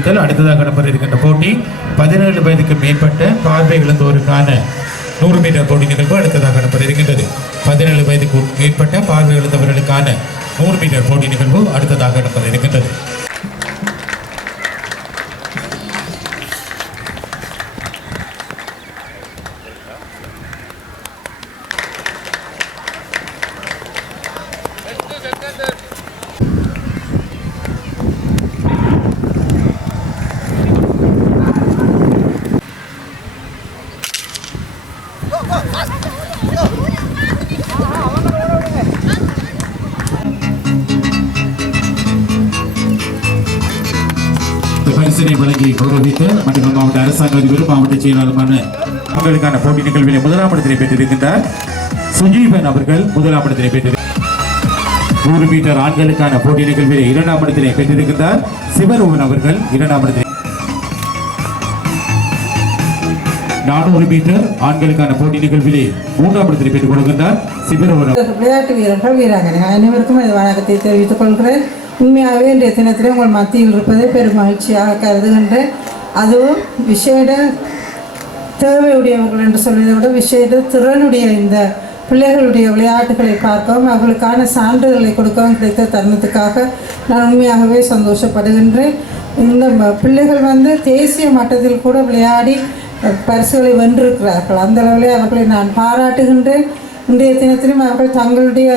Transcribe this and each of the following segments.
அறிவித்தல். அடுத்ததாக நடைபெற இருக்கின்ற போட்டி 17 வயதுக்கு மேற்பட்ட பார்வை இழந்தோருக்கான 100 மீட்டர் போட்டி நிகழ்வு அடுத்ததாக நடைபெற இருக்கின்றது. 17 வயதுக்கு மேற்பட்ட பார்வை இழந்தவர்களுக்கான 100 மீட்டர் போட்டி நிகழ்வு அடுத்ததாக நடைபெற இருக்கின்றது. பரிசினை வழங்கி கௌரவித்து மண்டபம் மாவட்ட அரசாங்க அதிபரும் மாவட்ட செயலாளருமான மக்களுக்கான போட்டி நிகழ்விலே முதலாம் இடத்தினை பெற்றிருக்கின்றார் சுஜீவன் அவர்கள். முதலாம் இடத்தினை பெற்றிருக்கிறார். 100 மீட்டர் ஆண்களுக்கான போட்டி நிகழ்விலே 2ஆம் இடத்தினை பெற்றிருக்கின்றார் சிவரோகன் அவர்கள். 2ஆம் இடத்தினை 400 மீட்டர் ஆண்களுக்கான போட்டி நிகழ்விலே 3ஆம் இடத்தினை பெற்றுக் கொடுக்கின்றார் சிவரோகன். விளையாட்டு வீரர்கள் வீராங்கனை அனைவருக்கும் வணக்கத்தை தெரிவித்துக் கொள்கிறேன். உண்மையாகவே இன்றைய தினத்தில் உங்கள் மத்தியில் இருப்பதை பெரும் மகிழ்ச்சியாக கருதுகின்றேன். அதுவும் விசேட தேவையுடையவர்கள் என்று சொல்வதை விட விசேட திறனுடைய இந்த பிள்ளைகளுடைய விளையாட்டுகளை பார்க்கவும் அவர்களுக்கான சான்றிதழ்களை கொடுக்கவும் கிடைத்த தருணத்துக்காக நான் உண்மையாகவே சந்தோஷப்படுகின்றேன். இந்த பிள்ளைகள் தேசிய மட்டத்தில் கூட விளையாடி பரிசுகளை வென்றிருக்கிறார்கள். அந்த அளவில் அவர்களை நான் பாராட்டுகின்றேன். இன்றைய தினத்திலும் அவர்கள் தங்களுடைய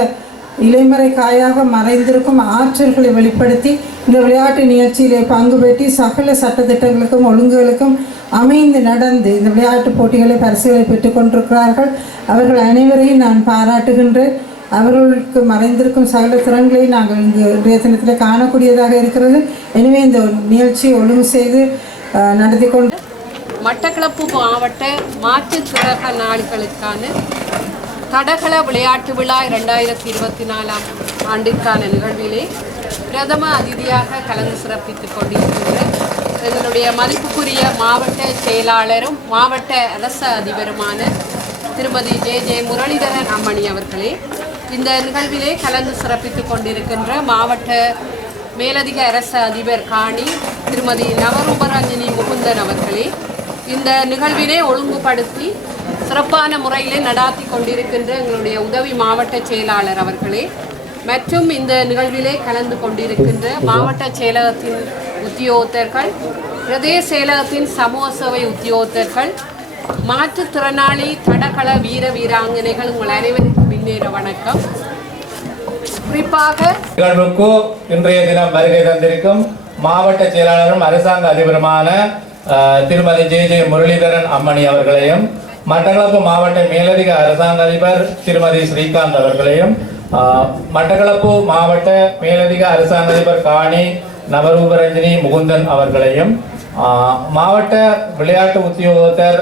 இலைமறை காயாக மறைந்திருக்கும் ஆற்றல்களை வெளிப்படுத்தி இந்த விளையாட்டு நிகழ்ச்சியிலே பங்கு பெற்றி சகல சட்டத்திட்டங்களுக்கும் ஒழுங்குகளுக்கும் அமைந்து நடந்து இந்த விளையாட்டு போட்டிகளை பரிசுகளை பெற்றுக் கொண்டிருக்கிறார்கள். அவர்கள் அனைவரையும் நான் பாராட்டுகின்றேன். அவர்களுக்கு மறைந்திருக்கும் சகல திறன்களை நாங்கள் இங்கு இன்றைய தினத்தில் காணக்கூடியதாக இருக்கிறது. எனவே இந்த நிகழ்ச்சியை ஒழுங்கு செய்து நடத்தி கொண்டு மட்டக்களப்பு மாவட்ட மாற்றுத்திறனாளிகளுக்கான தடகள விளையாட்டு விழா 2024ஆம் ஆண்டிற்கான நிகழ்விலே பிரதம அதிதியாக கலந்து சிறப்பித்துக் கொண்டிருக்கின்ற எங்களுடைய மதிப்புக்குரிய மாவட்ட செயலாளரும் மாவட்ட அரச அதிபருமான திருமதி ஜே முரளிதரன் அம்மணி அவர்களே, இந்த நிகழ்விலே கலந்து சிறப்பித்துக் கொண்டிருக்கின்ற மாவட்ட மேலதிக அரச அதிபர் காணி திருமதி நவரூபரஞ்சினி முகுந்தன் அவர்களே, இந்த நிகழ்விலே ஒழுங்குபடுத்தி சிறப்பான முறையிலே நடாத்தி கொண்டிருக்கின்ற எங்களுடைய உதவி மாவட்ட செயலாளர் அவர்களே மற்றும் இந்த நிகழ்விலே கலந்து கொண்டிருக்கின்ற மாவட்ட செயலகத்தின் உத்தியோகத்தர்கள், பிரதேச செயலகத்தின் சமூக சேவை உத்தியோகத்தர்கள், மாற்றுத்திறனாளி தடகள வீர வீராங்கனைகள், உங்கள் அனைவருக்கும் முன்னேற வணக்கம். குறிப்பாக நிகழ்வுக்கு இன்றைய தினம் வருகை தந்திருக்கும் மாவட்ட செயலாளரும் அரசாங்க அதிபருமான திருமதி ஜே முரளிதரன் அம்மணி அவர்களையும், மட்டக்களப்பு மாவட்ட மேலதிக அரசாங்க அதிபர் திருமதி ஸ்ரீகாந்த் அவர்களையும், மட்டக்களப்பு மாவட்ட மேலதிக அரசாங்க அதிபர் காணி நவரூபரஞ்சினி முகுந்தன் அவர்களையும், மாவட்ட விளையாட்டு உத்தியோகத்தர்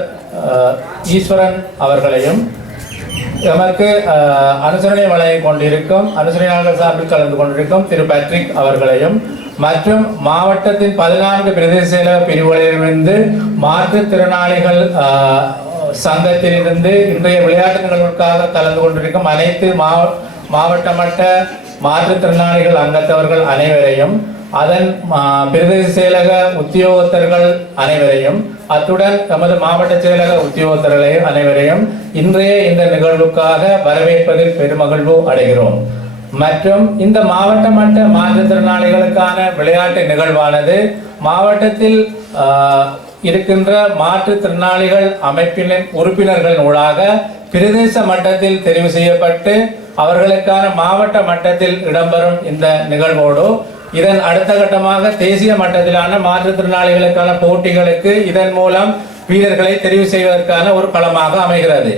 ஈஸ்வரன் அவர்களையும், எமக்கு அனுசரணை வழங்கிக் கொண்டிருக்கும் அனுசரணையாளர்கள் சார்பில் கலந்து கொண்டிருக்கும் திரு பேட்ரிக் அவர்களையும் மற்றும் மாவட்டத்தின் 14 பிரதேச செயலக பிரிவுகளிலிருந்து மாற்றுத்திறனாளிகள் சங்கத்திலிருந்து இன்றைய விளையாட்டு நிகழ்வுக்காக கலந்து கொண்டிருக்கும் அனைத்து மாவட்ட மட்ட மாற்றுத்திறனாளிகள் அங்கத்தவர்கள் அனைவரையும், அதன் பிரதேச செயலக உத்தியோகத்தர்கள் அனைவரையும், அத்துடன் நமது மாவட்ட செயலக உத்தியோகத்தர்களை அனைவரையும் இன்றைய இந்த நிகழ்வுக்காக வரவேற்பதில் பெருமகிழ்வு அடைகிறோம். மற்றும் இந்த மாவட்ட மட்ட மாற்றுத்திறனாளிகளுக்கான விளையாட்டு நிகழ்வானது மாவட்டத்தில் இருக்கின்ற மாற்றுத்திறனாளிகள் அமைப்பின் உறுப்பினர்களின் ஊடாக பிரதேச மட்டத்தில் தெரிவு செய்யப்பட்டு அவர்களுக்கான மாவட்ட மட்டத்தில் இடம்பெறும் இந்த நிகழ்வோடு இதன் அடுத்த கட்டமாக தேசிய மட்டத்திலான மாற்றுத்திறனாளிகளுக்கான போட்டிகளுக்கு இதன் மூலம் வீரர்களை தெரிவு செய்வதற்கான ஒரு களமாக அமைகிறது.